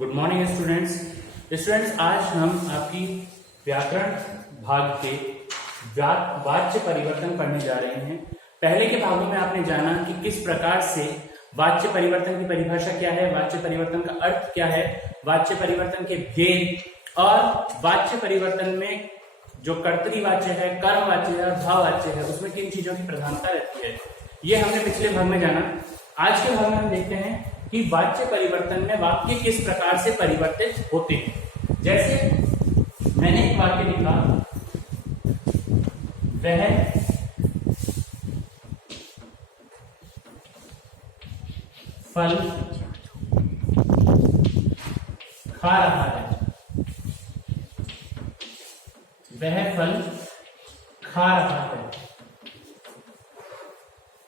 Good morning students. आज हम आपकी व्याकरण भाग के वाच्य परिवर्तन पढ़ने जा रहे हैं। पहले के भागों में आपने जाना कि किस प्रकार से वाच्य परिवर्तन की परिभाषा क्या है, वाच्य परिवर्तन का अर्थ क्या है, वाच्य परिवर्तन के भेद और वाच्य परिवर्तन में जो कर्तृवाच्य है, कर्मवाच्य है और भाववाच्य है उसमें किन चीजों की प्रधानता रहती है, ये हमने पिछले भाग में जाना। आज के भाग में हम देखते हैं कि वाच्य परिवर्तन में वाक्य किस प्रकार से परिवर्तित होते हैं। जैसे मैंने एक वाक्य लिखा, वह फल खा रहा है, वह फल खा रहा है।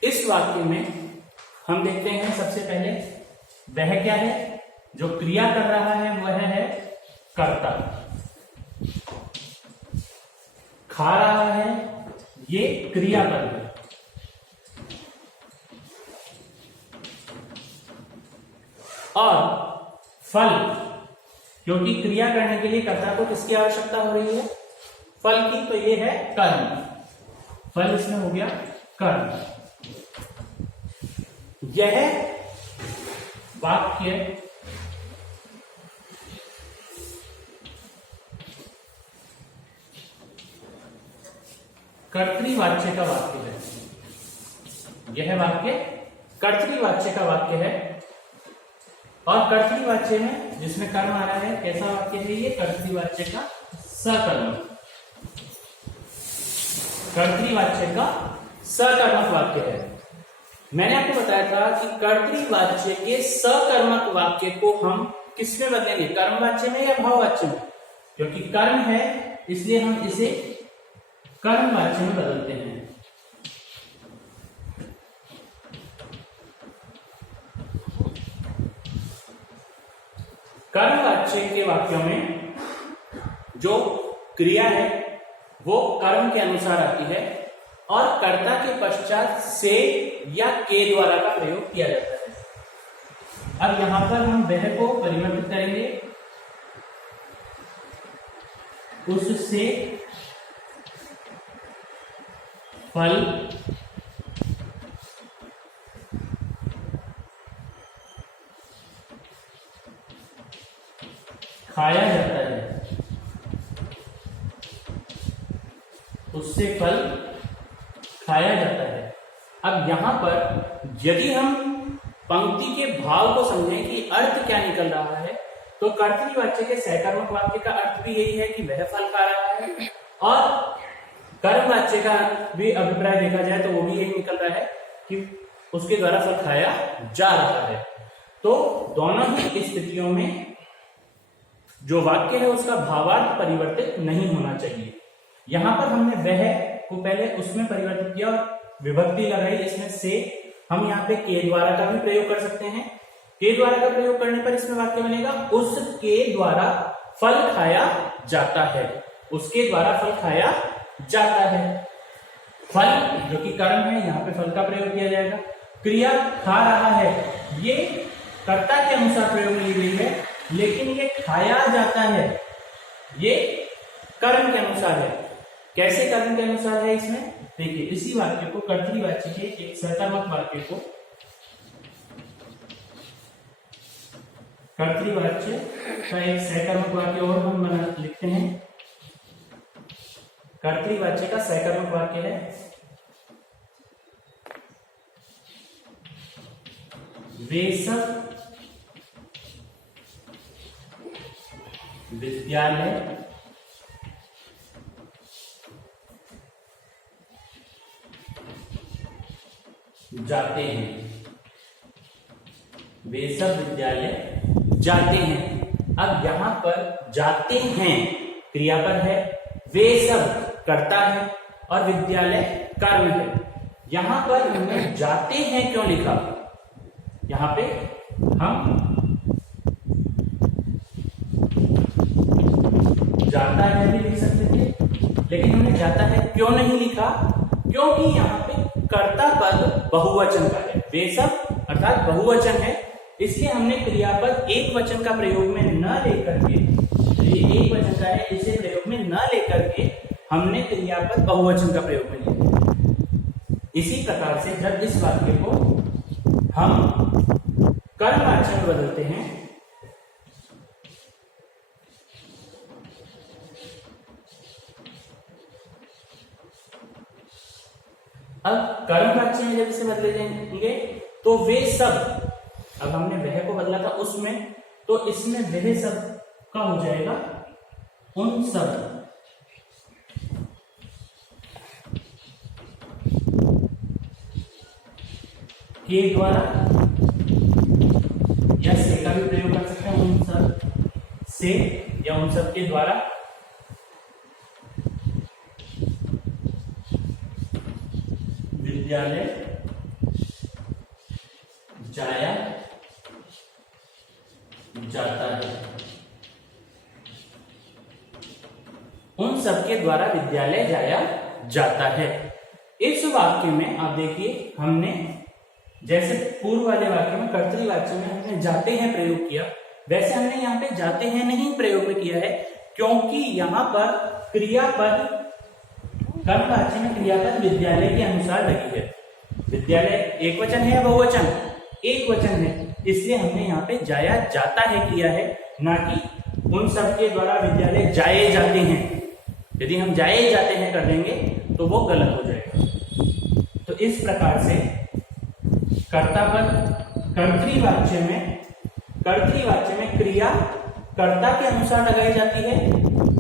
इस वाक्य में हम देखते हैं सबसे पहले वह क्या है, जो क्रिया कर रहा है वह है कर्ता, खा रहा है ये क्रियापद है, और फल क्योंकि क्रिया करने के लिए कर्ता को किसकी आवश्यकता हो रही है, फल की, तो ये है कर्म। फल इसमें हो गया कर्म। यह वाक्य कर्तृवाच्य का वाक्य है। यह वाक्य कर्तृवाच्य का वाक्य है और कर्तृवाच्य में जिसमें कर्म आ रहा है, कैसा वाक्य है ये, कर्तृवाच्य का सकर्मक, कर्तृवाच्य का सकर्मक वाक्य है। मैंने आपको बताया था कि कर्तृवाच्य के सकर्मक वाक्य को हम किसमें बदलेंगे, कर्मवाच्य में या भाववाच्य में। क्योंकि कर्म है इसलिए हम इसे कर्मवाच्य में बदलते हैं। कर्मवाच्य के वाक्यों में जो क्रिया है वो कर्म के अनुसार आती है और कर्ता के पश्चात से या के द्वारा का प्रयोग किया जाता है। अब यहां पर हम वह को परिवर्तित करेंगे, उससे फल खाया जाता है, उससे फल खाया जाता है। अब यहां पर यदि हम पंक्ति के भाव को समझें कि अर्थ क्या निकल रहा है, तो कर्तृवाच्य के सहकर्मक वाक्य का अर्थ भी यही है कि वह फल खा रहा है, और कर्मवाच्य का भी अभिप्राय देखा जाए तो वो भी यही निकल रहा है कि उसके द्वारा फल खाया जा रहा है। तो दोनों ही स्थितियों में जो वाक्य है उसका भावार्थ परिवर्तित नहीं होना चाहिए। यहां पर हमने वह को पहले उसमें परिवर्तित किया और विभक्ति लगाई, इसमें से हम यहाँ पे के द्वारा का भी प्रयोग कर सकते हैं। के द्वारा का प्रयोग करने पर इसमें वाक्य बनेगा, उसके द्वारा फल खाया जाता है, उसके द्वारा फल खाया जाता है। फल जो कि कर्म है, यहाँ पे फल का प्रयोग किया जाएगा। क्रिया खा रहा है ये कर्ता के अनुसार प्रयोग ली गई है, लेकिन ये खाया जाता है ये कर्म के अनुसार है। कैसे कर्म के अनुसार है, इसमें देखिए, इसी वाक्य को कर्तृवाच्य के एक सकर्मक वाक्य को कर्तृवाच्य का एक सकर्मक वाक्य और हम लिखते हैं। कर्तृवाच्य का सकर्मक वाक्य है, वे सब विद्यालय जाते हैं, वे सब विद्यालय जाते हैं। अब यहां पर जाते हैं क्रियापद है, वे सब कर्ता है और विद्यालय कर्म है। यहां पर हमने जाते हैं क्यों लिखा, यहां पे हम जाता है भी लिख सकते थे, लेकिन हमने जाता है क्यों नहीं लिखा, क्योंकि यहाँ पे कर्ता पद बहुवचन का है, वे सब अर्थात बहुवचन है, इसलिए हमने क्रियापद एक वचन का प्रयोग में न लेकर के, ये एक वचन का है, इसे प्रयोग में न लेकर के हमने क्रियापद बहुवचन का प्रयोग में लिया। इसी प्रकार से जब इस वाक्य को हम कर्मवाच्य में बदलते हैं, अब कर्मवाच्य में जब इसे बदले जाएंगे तो वे सब, अब हमने वह को बदला था उसमें, तो इसमें वह सब का हो जाएगा उन सब के द्वारा, या से का भी प्रयोग कर सकते हैं, उन सब से या उन सब के द्वारा विद्यालय जाया जाता है। उन सबके द्वारा विद्यालय जाया जाता है। इस वाक्य में आप देखिए, हमने जैसे पूर्व वाले वाक्य में कर्तृवाच्य में हमने जाते हैं प्रयोग किया, वैसे हमने यहाँ पे जाते हैं नहीं प्रयोग में किया है, क्योंकि यहाँ पर क्रियापद, कर्मवाच्य में क्रियापद विद्यालय के अनुसार लगी है। विद्यालय एक वचन है या बहुवचन? एक वचन है, इसलिए हमने यहाँ पे जाया जाता है किया है, ना कि उन सबके द्वारा विद्यालय जाए जाते हैं। यदि हम जाए जाते हैं कर देंगे तो वो गलत हो जाएगा। तो इस प्रकार से कर्तापद कर्तृवाच्य में क्रिया कर्ता के अनुसार लगाई जाती है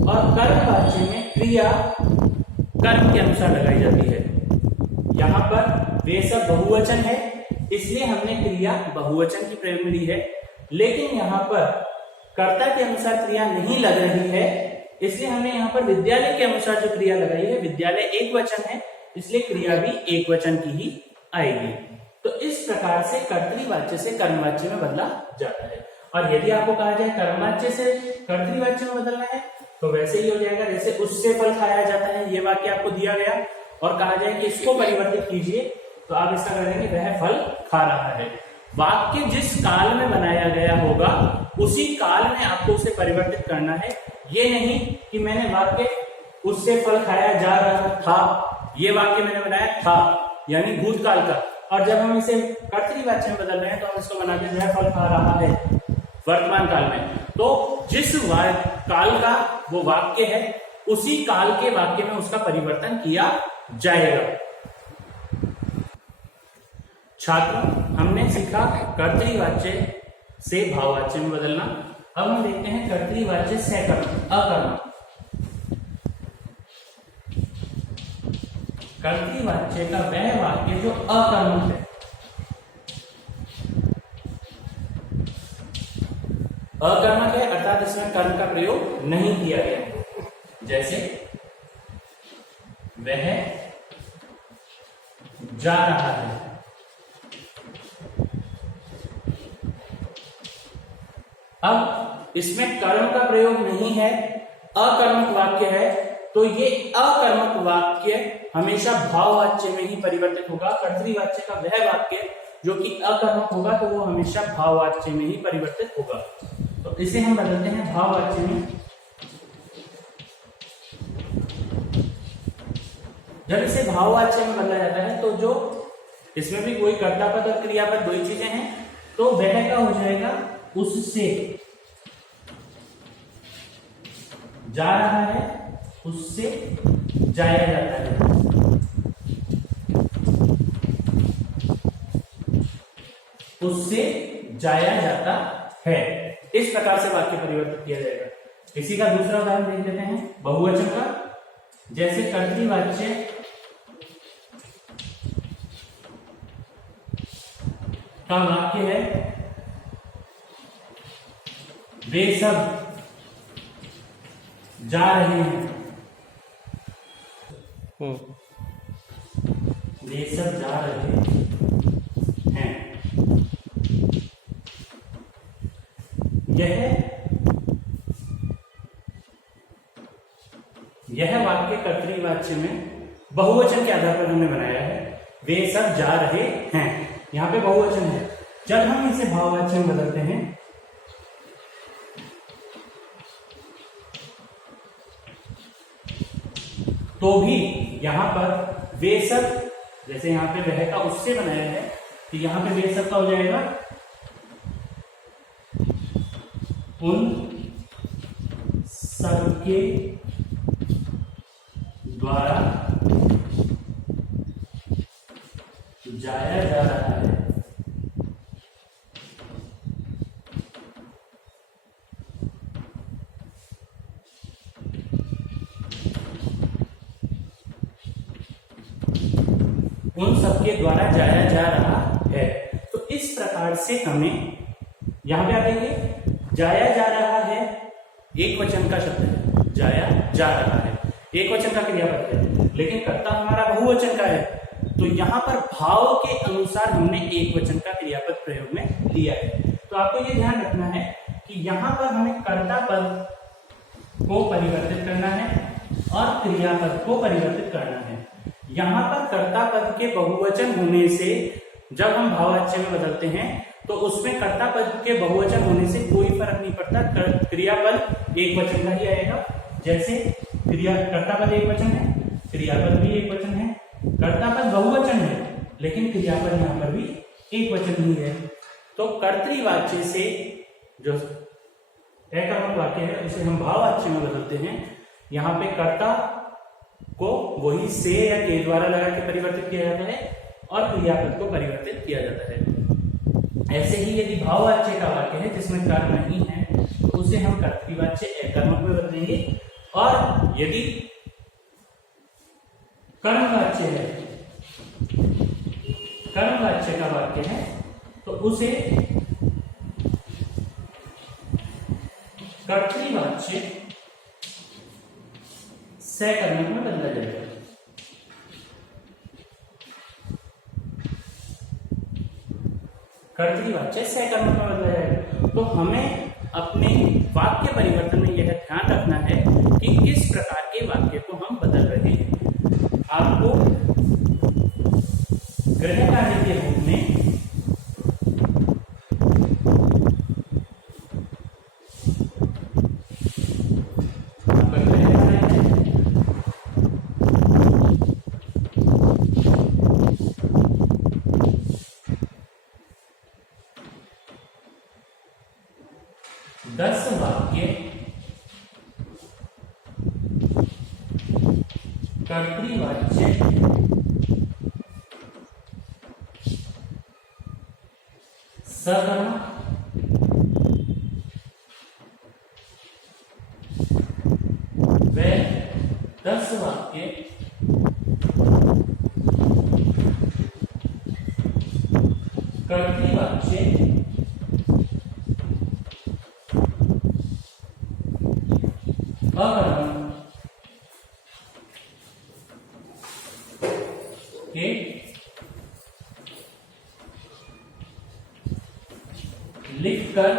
और कर्मवाच्य में क्रिया कर्म के अनुसार लगाई जाती है। यहाँ पर वे सब बहुवचन है, इसलिए हमने क्रिया बहुवचन की प्रयोग में ली है, लेकिन यहाँ पर कर्ता के अनुसार क्रिया नहीं लग रही है, इसलिए हमने यहाँ पर विद्यालय के अनुसार जो क्रिया लगाई है, विद्यालय एक वचन है, इसलिए क्रिया भी एक वचन की ही आएगी। तो इस प्रकार से कर्तृवाच्य से कर्मवाच्य में बदला जाता है। और यदि आपको कहा जाए कर्मवाच्य से कर्तृवाच्य में बदलना है तो वैसे ही हो जाएगा, जैसे उससे फल खाया जाता है, ये वाक्य आपको दिया गया और कहा जाए कि इसको परिवर्तित कीजिए, तो आप इसका कर देंगे वह फल खा रहा है। वाक्य जिस काल में बनाया गया होगा उसी काल में आपको उसे परिवर्तित करना है। ये नहीं कि मैंने वाक्य उससे फल खाया जा रहा था, ये वाक्य मैंने बनाया था यानी भूतकाल का, और जब हम इसे कर्तृवाच्य में बदल रहे हैं तो हम इसको बना के वह फल खा रहा है वर्तमान काल में। तो जिस काल का वो वाक्य है उसी काल के वाक्य में उसका परिवर्तन किया जाएगा। छात्र, हमने सीखा कर्तृवाच्य से भाववाच्य में बदलना। अब हम देखते हैं कर्तृवाच्य से अकर्मक। कर्तृवाच्य का वह वाक्य जो अकर्मक है, अकर्मक है अर्थात इसमें कर्म का प्रयोग नहीं किया गया, जैसे वह जा रहा है। अब इसमें कर्म का प्रयोग नहीं है, अकर्मक वाक्य है, तो ये अकर्मक वाक्य हमेशा भाववाच्य में ही परिवर्तित होगा। कर्तृवाच्य का वह वाक्य जो कि अकर्मक होगा तो वो हमेशा भाववाच्य में ही परिवर्तित होगा। तो इसे हम बदलते हैं भाववाच्य में। जब इसे भाववाच्य में बदला जाता है तो जो इसमें भी कोई कर्तापद और क्रियापद दो ही चीजें हैं, तो वह का हो जाएगा उससे जा रहा है, उससे जाया जाता है। उससे जाया जाता है। इस प्रकार से वाक्य परिवर्तित किया जाएगा। इसी का दूसरा उदाहरण देख लेते हैं बहुवचन का। जैसे कर्तृवाच्य का वाक्य है वे सब जा रहे हैं, वे सब जा रहे हैं। यह वाक्य कर्तृवाच्य में बहुवचन के आधार पर हमने बनाया है। वे सब जा रहे हैं, यहाँ पे बहुवचन है, जब हम इसे भाववाच्य में बदलते हैं तो भी यहां पर वे सब, जैसे यहां पे वह का उससे बनाया है, तो यहां पे वे सब का हो जाएगा उन सबके द्वारा जाया जा रहा है। उन सबके द्वारा जाया जा रहा है। तो इस प्रकार से हमें यहां पे आप देखिए, जाया जा रहा है एक वचन का शब्द है, जाया जा रहा है एक वचन का क्रियापद है, लेकिन कर्ता हमारा बहुवचन का है। तो यहां पर भाव के अनुसार हमने एक वचन का क्रियापद प्रयोग में लिया है। तो आपको यह ध्यान रखना है कि यहां पर हमें कर्ता पद को परिवर्तित करना है और क्रियापद को परिवर्तित करना है। यहां पर कर्ता पद के बहुवचन होने से जब हम भाववाच्य में बदलते हैं तो उसमें कर्ता पद के बहुवचन होने से कोई फर्क नहीं पड़ता, क्रियापद एक वचन का ही आएगा। जैसे कर्ता पद एक वचन है, क्रियापद भी एक वचन है, कर्ता पद बहुवचन है लेकिन क्रियापद यहां पर भी एक वचन ही है। तो कर्तृवाच्य से जो अकर्मक वाक्य है उसे हम भाववाच्य में बदलते हैं। यहाँ पे कर्ता को वही से या के द्वारा लगा के परिवर्तित किया जाता है और क्रियापद को परिवर्तित किया जाता है। ऐसे ही यदि भाववाच्य का वाक्य है जिसमें कर्म नहीं है तो उसे हम कर्तृवाच्य अकर्मक में बदलेंगे, और यदि कर्मवाच्य है, कर्मवाच्य का वाक्य है तो उसे कर्तृवाच्य सकर्मक में बदला जाएगा। कर्तृवाच्य सकर्मक में बदला जाएगा। तो हमें अपने वाक्य परिवर्तन में यह ध्यान रखना है कि किस प्रकार के वाक्य को हम बदल रहे हैं। आपको गृह कार्य के रूप में कर्तृवाच्य सकर्मक व 10 वाक्य कर्तृवाच्य अकर्मक के लिखकर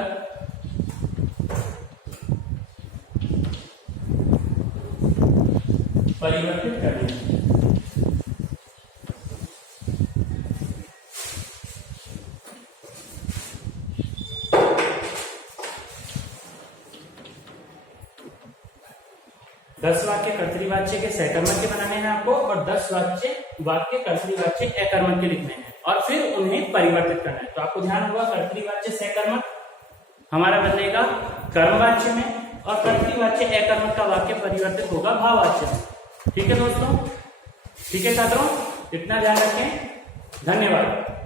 परिवर्तित करने हैं। दस वाक्य कर्तृवाच्य के सकर्मक के बनाने हैं आपको, और 10 वाक्य कर्तृवाच्य अकर्मक के लिखने हैं और फिर उन्हें परिवर्तित करना है। तो आपको ध्यान होगा कर्तृवाच्य सकर्मक हमारा बदलेगा कर्मवाच्य में और कर्तृवाच्य अकर्मक का वाक्य परिवर्तित होगा भाववाच्य में। ठीक है दोस्तों, ठीक है छात्रों, इतना ध्यान रखें। धन्यवाद।